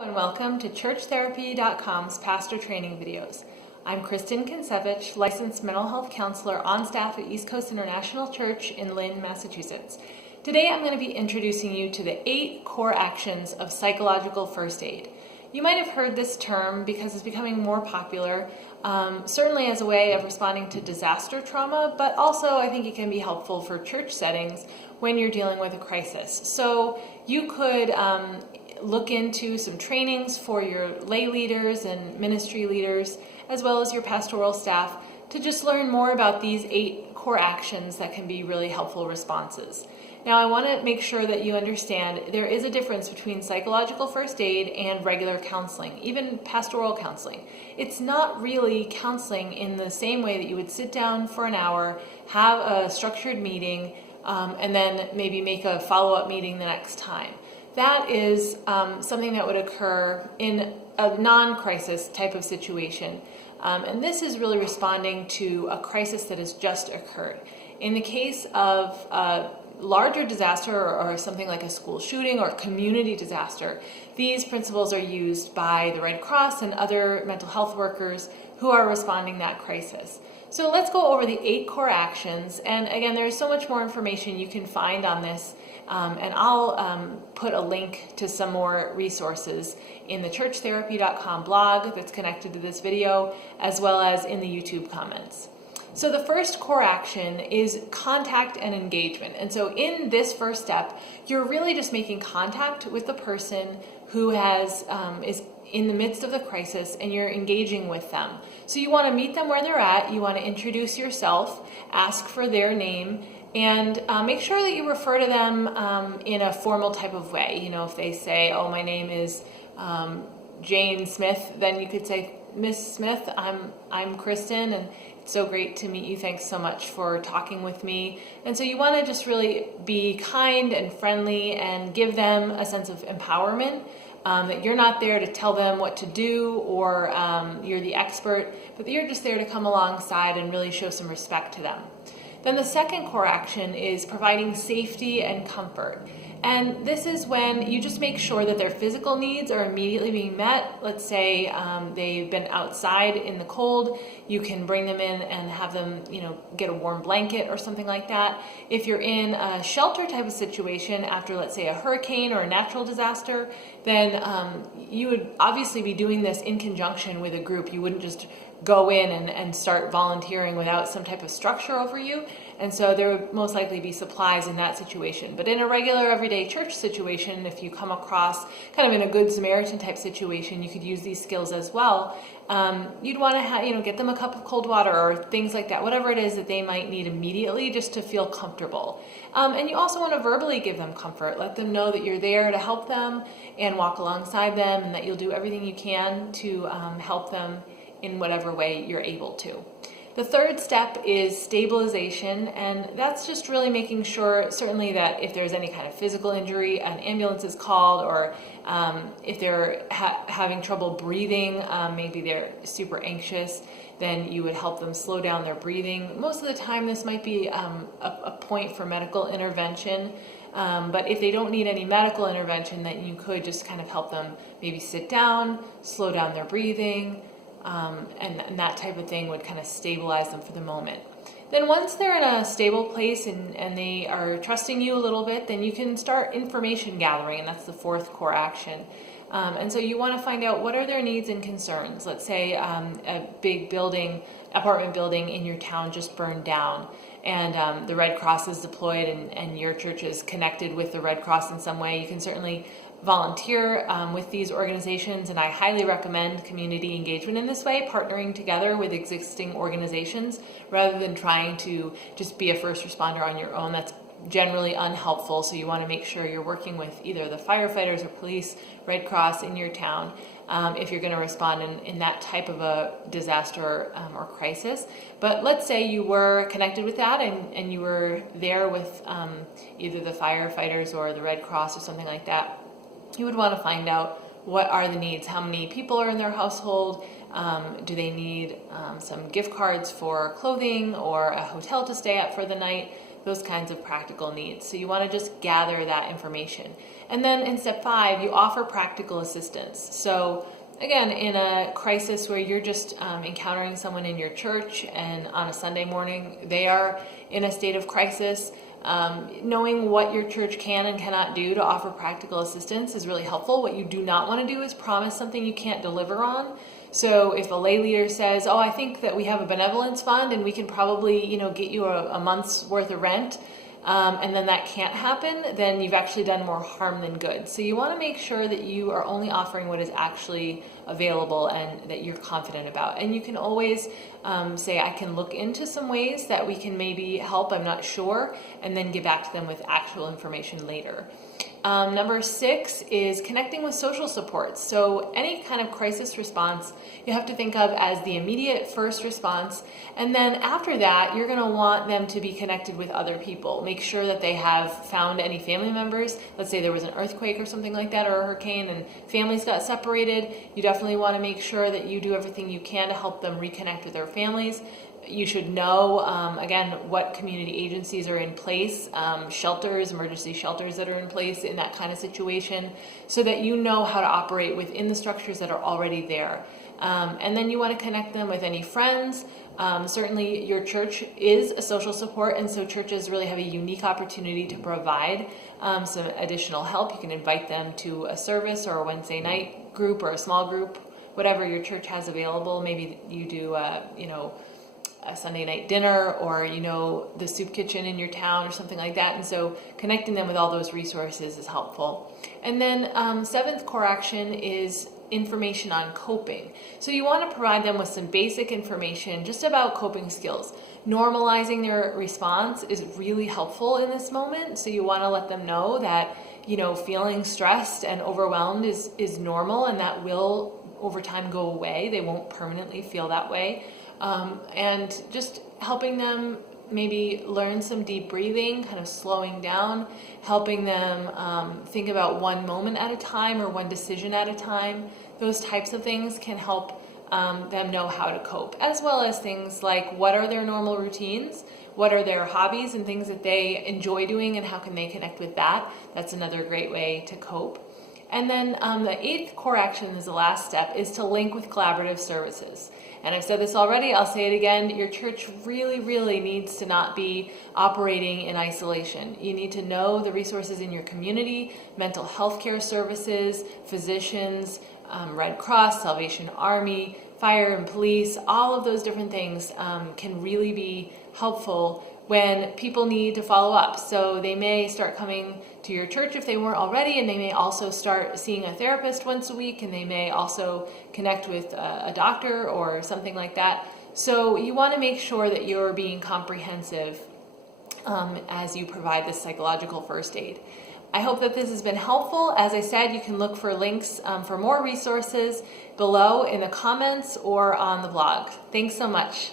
And welcome to churchtherapy.com's pastor training videos. I'm Kristen Kinsevich, licensed mental health counselor on staff at East Coast International Church in Lynn, Massachusetts. Today I'm going to be introducing you to the 8 core actions of psychological first aid. You might have heard this term because it's becoming more popular, certainly as a way of responding to disaster trauma, but also I think it can be helpful for church settings when you're dealing with a crisis. So you could look into some trainings for your lay leaders and ministry leaders, as well as your pastoral staff, to just learn more about these 8 core actions that can be really helpful responses. Now, I want to make sure that you understand there is a difference between psychological first aid and regular counseling, even pastoral counseling. It's not really counseling in the same way that you would sit down for an hour, have a structured meeting, and then maybe make a follow-up meeting the next time. That is something that would occur in a non-crisis type of situation. And this is really responding to a crisis that has just occurred. In the case of a larger disaster or something like a school shooting or community disaster, these principles are used by the Red Cross and other mental health workers who are responding to that crisis. So let's go over the 8 core actions. And again, there's so much more information you can find on this. And I'll put a link to some more resources in the churchtherapy.com blog that's connected to this video, as well as in the YouTube comments. So the first core action is contact and engagement. And so in this first step, you're really just making contact with the person who is in the midst of the crisis, and you're engaging with them. So you want to meet them where they're at, you want to introduce yourself, ask for their name, and make sure that you refer to them in a formal type of way. You know, if they say, oh, my name is Jane Smith, then you could say, Miss Smith, I'm Kristen, and it's so great to meet you. Thanks so much for talking with me. And so you want to just really be kind and friendly and give them a sense of empowerment, that you're not there to tell them what to do or you're the expert, but that you're just there to come alongside and really show some respect to them. Then the second core action is providing safety and comfort. And this is when you just make sure that their physical needs are immediately being met. Let's say they've been outside in the cold. You can bring them in and have them, get a warm blanket or something like that. If you're in a shelter type of situation after, let's say, a hurricane or a natural disaster, then you would obviously be doing this in conjunction with a group. You wouldn't just go in and start volunteering without some type of structure over you. And so there would most likely be supplies in that situation. But in a regular everyday church situation, if you come across kind of in a Good Samaritan type situation, you could use these skills as well. You'd want to get them a cup of cold water or things like that, whatever it is that they might need immediately just to feel comfortable. And you also want to verbally give them comfort. Let them know that you're there to help them and walk alongside them, and that you'll do everything you can to help them in whatever way you're able to. The third step is stabilization, and that's just really making sure, certainly, that if there's any kind of physical injury, an ambulance is called, or if they're having trouble breathing, maybe they're super anxious, then you would help them slow down their breathing. Most of the time, this might be a point for medical intervention. But if they don't need any medical intervention, then you could just kind of help them maybe sit down, slow down their breathing, and that type of thing would kind of stabilize them for the moment. Then once they're in a stable place and they are trusting you a little bit, then you can start information gathering, and that's the fourth core action. And so you want to find out what are their needs and concerns. Let's say a big apartment building in your town just burned down, and the Red Cross is deployed, and your church is connected with the Red Cross in some way. You can certainly volunteer with these organizations, and I highly recommend community engagement in this way, partnering together with existing organizations rather than trying to just be a first responder on your own. That's generally unhelpful, so you want to make sure you're working with either the firefighters or police, Red Cross in your town, if you're going to respond in that type of a disaster or crisis. But let's say you were connected with that and you were there with either the firefighters or the Red Cross or something like that. You would want to find out what are the needs, how many people are in their household, do they need some gift cards for clothing or a hotel to stay at for the night, those kinds of practical needs. So you want to just gather that information. And then in step 5, you offer practical assistance. So again, in a crisis where you're just encountering someone in your church and on a Sunday morning, they are in a state of crisis, knowing what your church can and cannot do to offer practical assistance is really helpful. What you do not want to do is promise something you can't deliver on. So if a lay leader says, oh, I think that we have a benevolence fund and we can probably, get you a month's worth of rent, and then that can't happen, then you've actually done more harm than good. So you want to make sure that you are only offering what is actually available and that you're confident about. And you can always say, I can look into some ways that we can maybe help, I'm not sure, and then get back to them with actual information later. Number 6 is connecting with social supports. So any kind of crisis response you have to think of as the immediate first response, and then after that you're going to want them to be connected with other people. Make sure that they have found any family members. Let's say there was an earthquake or something like that, or a hurricane, and families got separated. You definitely want to make sure that you do everything you can to help them reconnect with their families. You should know, again, what community agencies are in place, shelters, emergency shelters that are in place in that kind of situation, so that you know how to operate within the structures that are already there. And then you want to connect them with any friends. Certainly your church is a social support, and so churches really have a unique opportunity to provide some additional help. You can invite them to a service or a Wednesday night group or a small group, whatever your church has available. Maybe you do, a Sunday night dinner, or the soup kitchen in your town or something like that. And so connecting them with all those resources is helpful. And then 7th core action is information on coping. So you want to provide them with some basic information just about coping skills. Normalizing their response is really helpful in this moment. So you want to let them know that feeling stressed and overwhelmed is normal, and that will over time go away. They won't permanently feel that way. And just helping them maybe learn some deep breathing, kind of slowing down, helping them think about one moment at a time or one decision at a time. Those types of things can help them know how to cope, as well as things like what are their normal routines, what are their hobbies and things that they enjoy doing, and how can they connect with that. That's another great way to cope. And then the 8th core action is the last step, is to link with collaborative services. And I've said this already, I'll say it again, your church really, really needs to not be operating in isolation. You need to know the resources in your community, mental health care services, physicians, Red Cross, Salvation Army, fire and police. All of those different things can really be helpful when people need to follow up. So they may start coming to your church if they weren't already, and they may also start seeing a therapist once a week, and they may also connect with a doctor or something like that. So you want to make sure that you're being comprehensive as you provide this psychological first aid. I hope that this has been helpful. As I said, you can look for links for more resources below in the comments or on the blog. Thanks so much.